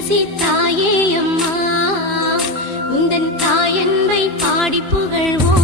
துளசி தாயே அம்மா. உந்தன் தாயன்பை பாடி புகழ்வோம்.